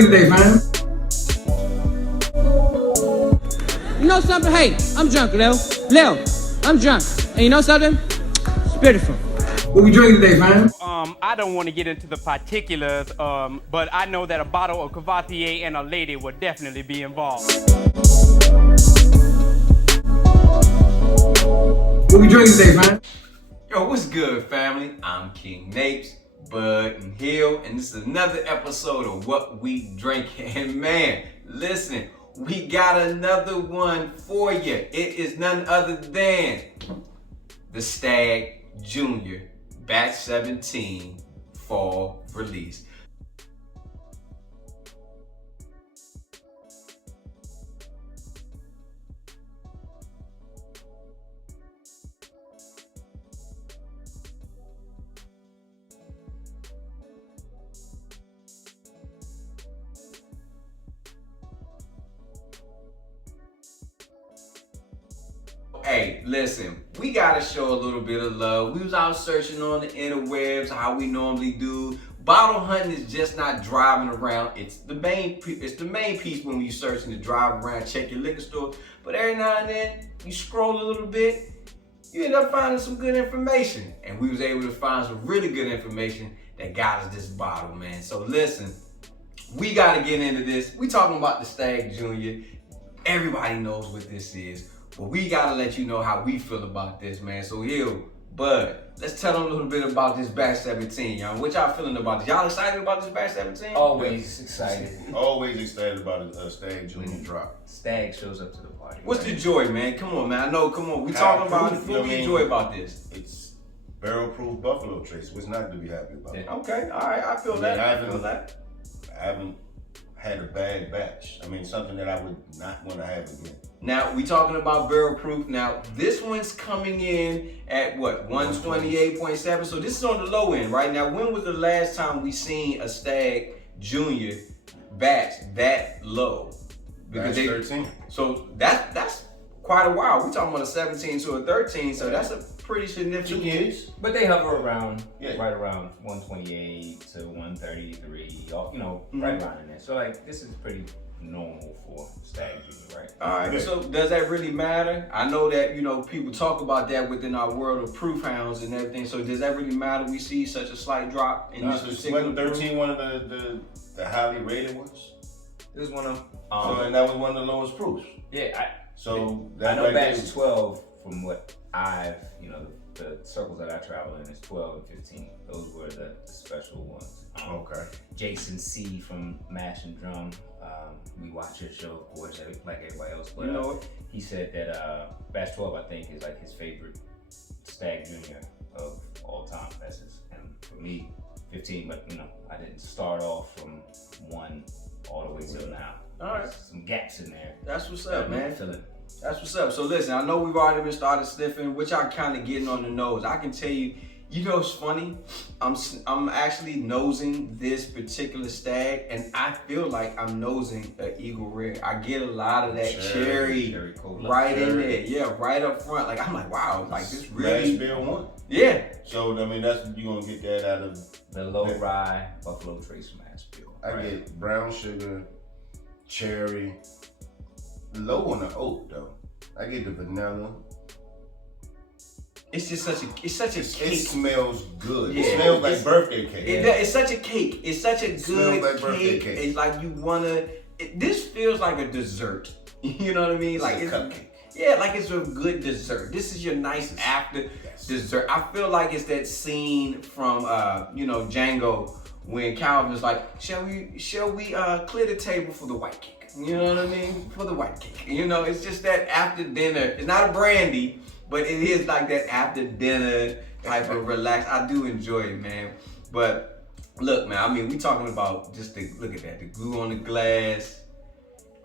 drinking today, man? You know something? Hey, I'm drunk, Lil. I'm drunk. And you know something? It's beautiful. What we drinking today, man? I don't want to get into the particulars, but I know that a bottle of Cavatier and a lady would definitely be involved. What we drinking today, man? Yo, what's good, family? I'm King Napes, Bud, and Hill, and this is another episode of What We Drink. And man, listen, we got another one for you. It is none other than the Stagg Junior Batch 17 Fall Release. Hey, listen, we gotta show a little bit of love. We was out searching on the interwebs, how we normally do. Bottle hunting is just not driving around. It's the main piece when you searching to drive around, check your liquor store. But every now and then, you scroll a little bit, you end up finding some good information. And we was able to find some really good information that got us this bottle, man. So listen, we gotta get into this. We talking about the Stagg Junior. Everybody knows what this is. But we gotta let you know how we feel about this, man. So Hill, Bud, let's tell them a little bit about this Batch 17, y'all. What y'all feeling about this? Y'all excited about this Batch 17? Always excited. Always excited about a Stagg Junior drop. Stagg shows up to the party. What's the joy, man? Come on, man. I know, come on. We talking about it. What we enjoy about this? It's barrel-proof Buffalo Trace. What's not to be happy about? Yeah. Okay, all right. I feel that. I haven't had a bad batch. I mean, something that I would not want to have again. Now, we talking about barrel proof. Now, this one's coming in at what, 128.7? So this is on the low end, right? Now, when was the last time we seen a Stagg Junior batch that low? Because batch 13. So that's quite a while. We talking about a 17 to a 13, so that's a pretty significant. 2 years. But they hover around, right around 128 to 133, right around in there. So like, this is pretty normal for Stagg Junior, right? All right. So does that really matter? I know that people talk about that within our world of proof hounds and everything. So does that really matter? We see such a slight drop in this particular 13 proof? one of the highly rated ones. This is one of and that was one of the lowest proofs. Yeah. I know batch 12 from what I've the circles that I travel in is 12 and 15. Those were the special ones. Okay. Jason C from Mash and Drum. We watch his show, of course, like everybody else. But he said that batch 12, I think, is like his favorite Stagg Junior of all time. That's his, and for me, 15. But I didn't start off from 1 all the way till now. All right. There's some gaps in there. That's what's up, man. Feeling. That's what's up. So listen, I know we've already been started sniffing, which I'm kind of getting on the nose. I can tell you, it's funny. I'm actually nosing this particular Stagg, and I feel like I'm nosing an Eagle Rare. I get a lot of that cherry right in there. Yeah, right up front. Like I'm like, wow, like this really. Mash Bill 1. Yeah. So I mean, you're gonna get that out of the low rye Buffalo Trace Mash Bill. I get brown sugar, cherry. Low on the oak though. I get the vanilla. It's just such a cake. It smells good. Yeah. It smells like birthday cake. It's such a cake. It's such a good smells like birthday cake. It's like you wanna. This feels like a dessert. You know what I mean? Like it's a cupcake. Yeah, like it's a good dessert. This is your nice after dessert. I feel like it's that scene from Django when Calvin's like, shall we clear the table for the white cake? You know what I mean? For the white cake. It's just that after dinner. It's not a brandy, but it is like that after dinner type of relax. I do enjoy it, man. But look, man, I mean, we talking about just look at that, the glue on the glass.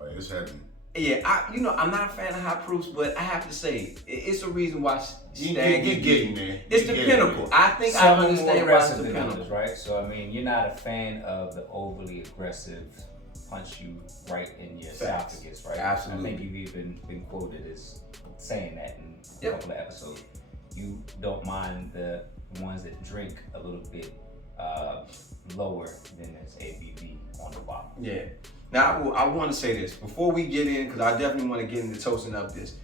Oh, it's heavy. Yeah, I'm not a fan of high proofs, but I have to say, it's a reason why Stagg is getting there. It's the pinnacle. I think I understand why it's the pinnacle. Right? So, I mean, you're not a fan of the overly aggressive punch you right in your esophagus, right? Absolutely. I think you've even been quoted as saying that in a couple of episodes. You don't mind the ones that drink a little bit lower than its ABV on the bottle. Yeah. Now, I want to say this before we get in, because I definitely want to get into toasting up this.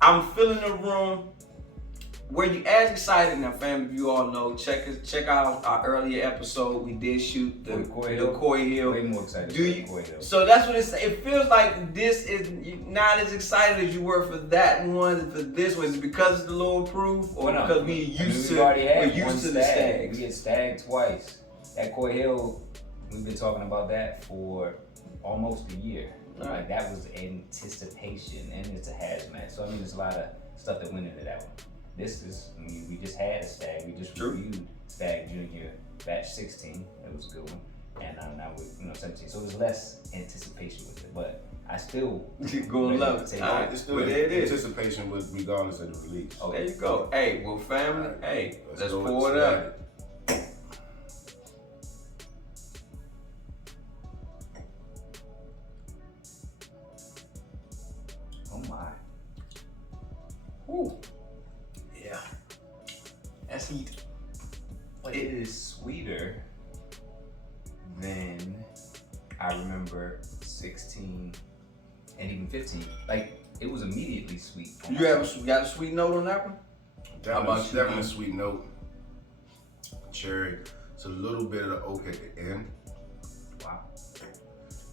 I'm feeling the room where you as excited. Now, fam, if you all know, check out our earlier episode. We did shoot the Coy Hill. Way more excited. Do you? Coy Hill. So that's what it feels like. This is not as excited as you were for that one. For this one, is it because it's the low proof, or because we're used to the Stagg? We get Stagg twice. At Coy Hill, we've been talking about that for almost a year. Right. Like that was anticipation, and it's a hazmat. So I mean, there's a lot of stuff that went into that one. This is, I mean, we just had a Stagg. We just reviewed Stagg Junior batch 16. It was a good one, and now with 17. So there's less anticipation with it, but I still gonna love it. It's still anticipation with regardless of the release. Oh, there you go. Hey, well, family. Hey, let's go pour it up. Oh my. Ooh. Yeah. That's heat. But it is sweeter than I remember 16 and even 15. Like it was immediately sweet. You got a sweet note on that one? Definitely a sweet note. Cherry. It's a little bit of the oak at the end. Wow.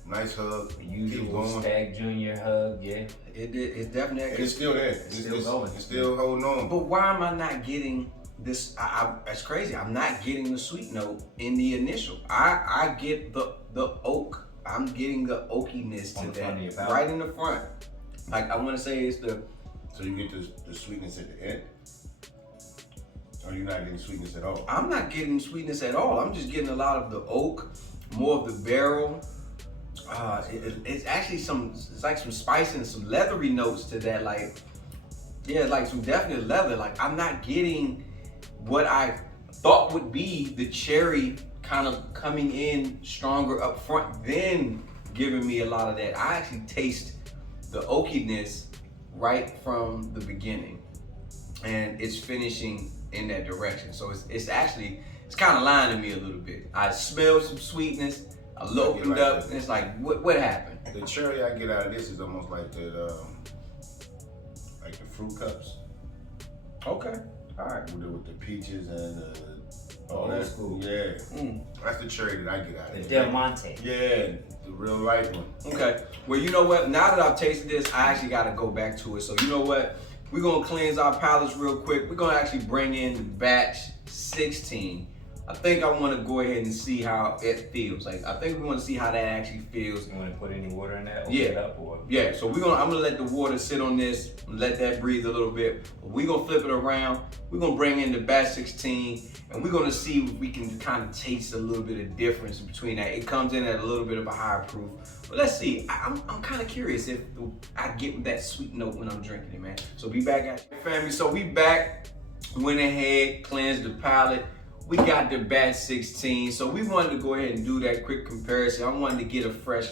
Nice hug. The usual Stagg Junior hug, yeah. It's definitely. And it's still there. It's still going. It's still holding on. But why am I not getting this? That's crazy. I'm not getting the sweet note in the initial. I get the oak. I'm getting the oakiness to that right in the front. Like I want to say it's the. So you get the sweetness at the end. Or you're not getting sweetness at all? I'm not getting sweetness at all. I'm just getting a lot of the oak, more of the barrel. It's actually it's like some spice and some leathery notes to that. Like, yeah, like some definite leather. Like I'm not getting what I thought would be the cherry kind of coming in stronger up front, then giving me a lot of that. I actually taste the oakiness right from the beginning, and it's finishing in that direction. So it's kind of lying to me a little bit. I smell some sweetness. I opened up, and it's like, what happened? The cherry I get out of this is almost like the fruit cups. Okay, all right. With the peaches and all that school. Yeah, that's the cherry that I get out of it. The Del Monte. Yeah, the real light one. Okay, well, you know what? Now that I've tasted this, I actually got to go back to it. So you know what? We're gonna cleanse our palates real quick. We're gonna actually bring in batch 16. I think I want to go ahead and see how it feels. Like I think we want to see how that actually feels. You want to put any water in that? Yeah. It up, or? Yeah. So I'm gonna let the water sit on this, let that breathe a little bit. We're gonna flip it around. We're gonna bring in the batch 16, and we're gonna see if we can kind of taste a little bit of difference between that. It comes in at a little bit of a higher proof. But let's see. I'm kind of curious if I get that sweet note when I'm drinking it, man. So be back at you, family. So we back. Went ahead, cleansed the palate. We got the batch 16, so we wanted to go ahead and do that quick comparison. I wanted to get a fresh,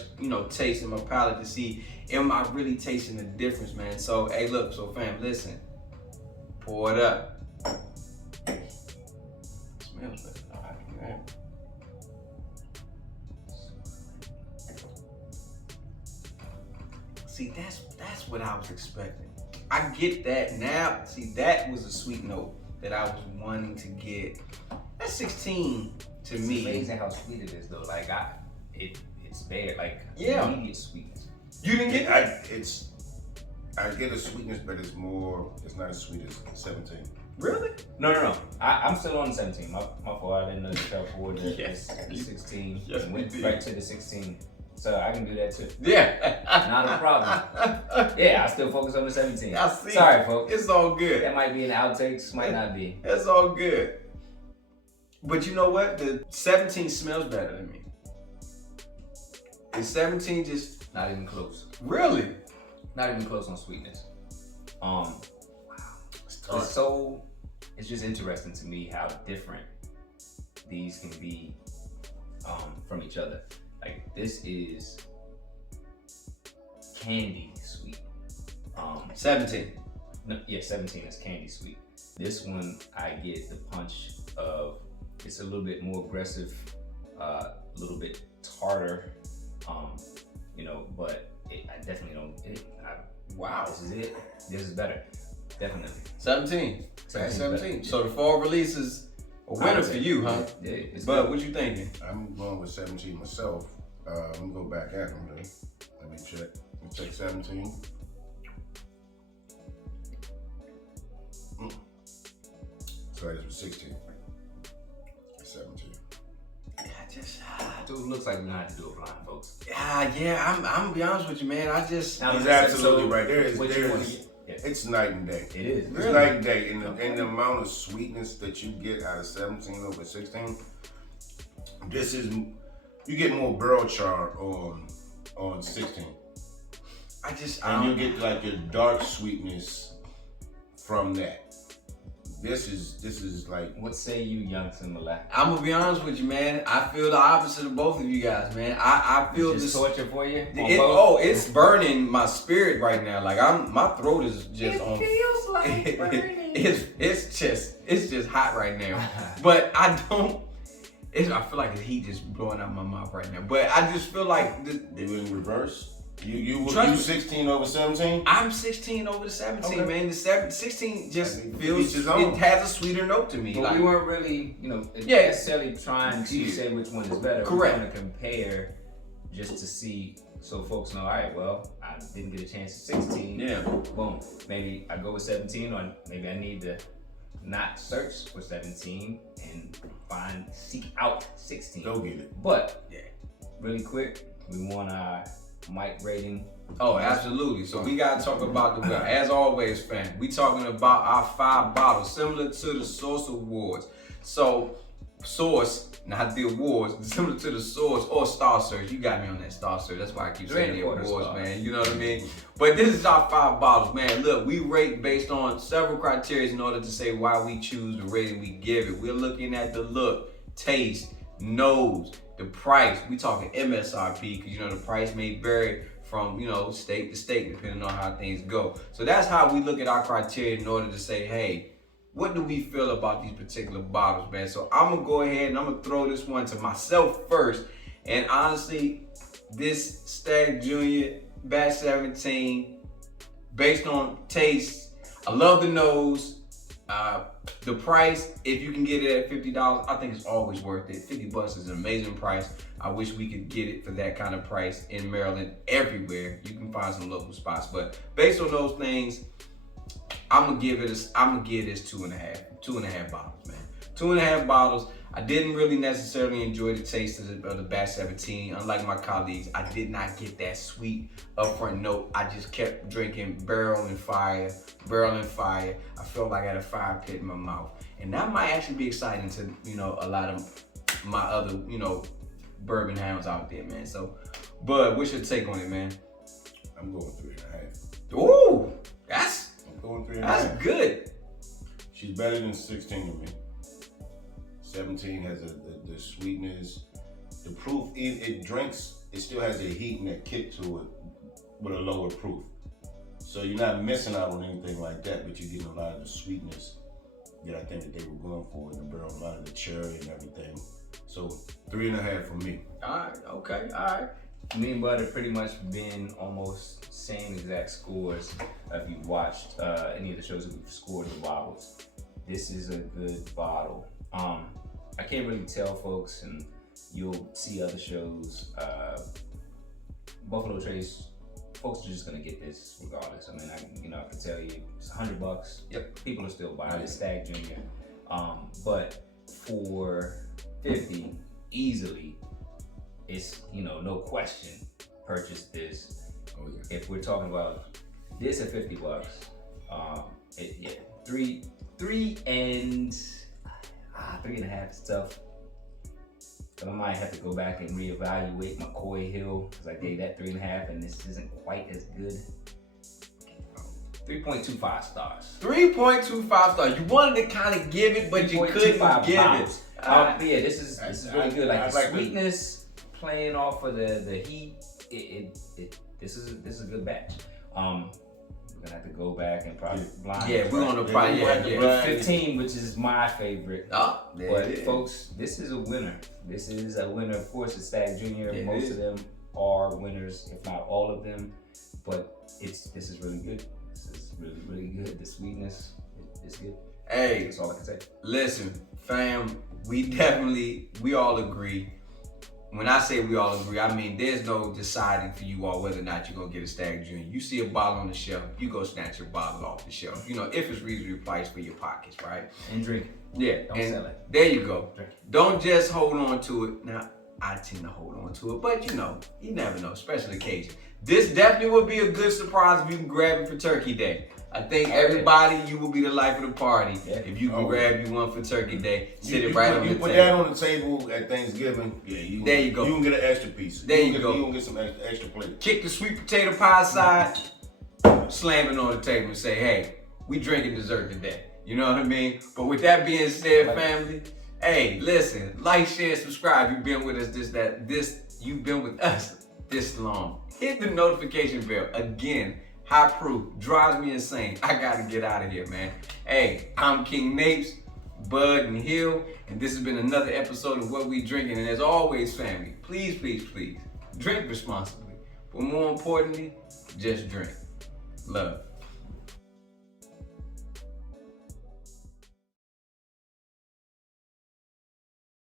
taste in my palate to see, am I really tasting the difference, man? So, hey, look, fam, listen. Pour it up. Smells better. All right. See, that's what I was expecting. I get that now. See, that was a sweet note that I was wanting to get. That's 16 to me. It's amazing how sweet it is, though. Like it's there. Like immediate sweetness. You didn't get that? I get a sweetness, but it's not as sweet as 17. Really? No. I'm still on 17. My fault. I didn't know you fell forward to the 16. Yes, and went we did. right to the 16. So I can do that too. Yeah. Not a problem. Yeah, I still focus on the 17. I see. Sorry, folks. It's all good. That might be in the outtakes, might not be. It's all good. But you know what? The 17 smells better than me. The 17 just... Not even close. Really? Not even close on sweetness. Wow. It's just interesting to me how different these can be from each other. Like this is candy sweet. 17. No, yeah, 17 is candy sweet. This one I get the punch of It's a little bit more aggressive, a little bit tartar, you know, but I definitely don't. Wow, this is it. This is better, definitely. 17. That's 17. So the fall release is a winner for you, huh? Yeah. But what you thinking? I'm going with 17 myself. I'm gonna go back at him though. Let me check. Let me check 17. So it was 16. 17. Dude, looks like we're gonna have to do it blind, folks. Yeah. I'm gonna be honest with you, man. I just. He's absolutely right. Yes. It's night and day. It is. It's night and day. And the amount of sweetness that you get out of 17 over 16, you get more barrel char on 16. And you get like your dark sweetness from that. This is like. What say you, young Simala? I'm gonna be honest with you, man. I feel the opposite of both of you guys, man. I feel It's this torture for you. it's burning my spirit right now. Like my throat is just on. Feels like burning. It's just hot right now. But I feel like the heat just blowing out my mouth right now. But I just feel like They went in reverse. You Trust me. 16 over 17? I'm 16 over the 17, Okay. man. The 16 just Each his own. it has a sweeter note to me. But Like, we weren't really, Yeah. necessarily trying to say which one is better. Correct. We're going to compare just to see, so folks know, all right, well, I didn't get a chance at 16. Yeah. Boom. Maybe I go with 17, or maybe I need to not search for 17 and seek out 16. Go get it. But, Yeah. really quick, we want our mic rating. Oh, absolutely. So we gotta talk about as always, fam. We talking about our 5 bottles, similar to the Source Awards. So, Source, not the awards, similar to the Source or Star Search. You got me on that Star Search. That's why I keep saying the 3.25 awards, stars. man. You know what I mean? But this is our 5 bottles, man. Look, we rate based on several criteria in order to say why we choose the rating we give it. We're looking at the look, taste, nose, the price. We talking MSRP because the price may vary from state to state depending on how things go. So that's how we look at our criteria in order to say, hey, what do we feel about these particular bottles, man? So I'm gonna go ahead and I'm gonna throw this one to myself first. And honestly, this Stagg Jr. Batch 17, based on taste, I love the nose. The price, if you can get it at $50, I think it's always worth it. $50 is an amazing price. I wish we could get it for that kind of price in Maryland everywhere. You can find some local spots, but based on those things, I'm gonna give this 2.5 bottles, man. 2.5 bottles. I didn't really necessarily enjoy the taste of the Batch 17. Unlike my colleagues, I did not get that sweet upfront note. I just kept drinking barrel and fire. I felt like I had a fire pit in my mouth. And that might actually be exciting to, a lot of my other, bourbon hounds out there, man. So, Bud, what's your take on it, man? I'm going 3.5. Ooh, I'm going 3.5. that's good. She's better than 16 to me. 17 has the sweetness, the proof. It drinks. It still has a heat and a kick to it with a lower proof. So you're not missing out on anything like that, but you're getting a lot of the sweetness that I think that they were going for in the barrel, a lot of the cherry and everything. So 3.5 for me. All right, okay, all right. Me and Bud have pretty much been almost same exact scores. If you've watched any of the shows that we've scored the bottles, this is a good bottle. I can't really tell folks, and you'll see other shows. Buffalo Trace, folks are just gonna get this regardless. I mean, I can tell you it's $100. Yep. People are still buying it. Stagg Jr. But for 50 easily, it's no question. Purchase this. Oh yeah. If we're talking about this at $50, three and 3.5 is tough. But I might have to go back and reevaluate McCoy Hill because I gave that 3.5 and this isn't quite as good. 3.25 stars. 3.25 stars. You wanted to kind of give it, but you couldn't give it. But yeah, this is really good. Like the like sweetness playing off of the heat. This is a good batch. We gonna have to go back and probably blind. Yeah, we're gonna probably With 15, which is my favorite. Oh, but folks, this is a winner. This is a winner. Of course, it's Stagg Jr. Yeah, Most of them are winners, if not all of them. But this is really good. This is really, really good. The sweetness is good. Hey, that's all I can say. Listen, fam, we all agree. When I say we all agree, I mean there's no deciding for you all whether or not you're gonna get a Stagg Jr. You see a bottle on the shelf, you go snatch your bottle off the shelf. You know, if it's reasonably priced for your pockets, right? And drink. Yeah, Don't sell it. There you go. Drink. Don't just hold on to it. Now, I tend to hold on to it, but you know, you never know, special occasion. This definitely would be a good surprise if you can grab it for Turkey Day. I think everybody, you will be the life of the party if you can grab you one for Turkey Day. Sit it right on the table. You put that on the table at Thanksgiving. Yeah, there you go. You can get an extra piece. There you go. You can get some extra plate. Kick the sweet potato pie side, slam it on the table and say, hey, we drinking dessert today. You know what I mean? But with that being said, family, hey, listen, like, share, subscribe. You've been with us you've been with us this long. Hit the notification bell. Again, high proof, drives me insane. I gotta get out of here, man. Hey, I'm King Napes, Bud and Hill, and this has been another episode of What We Drinking. And as always, family, please, please, please, drink responsibly. But more importantly, just drink. Love.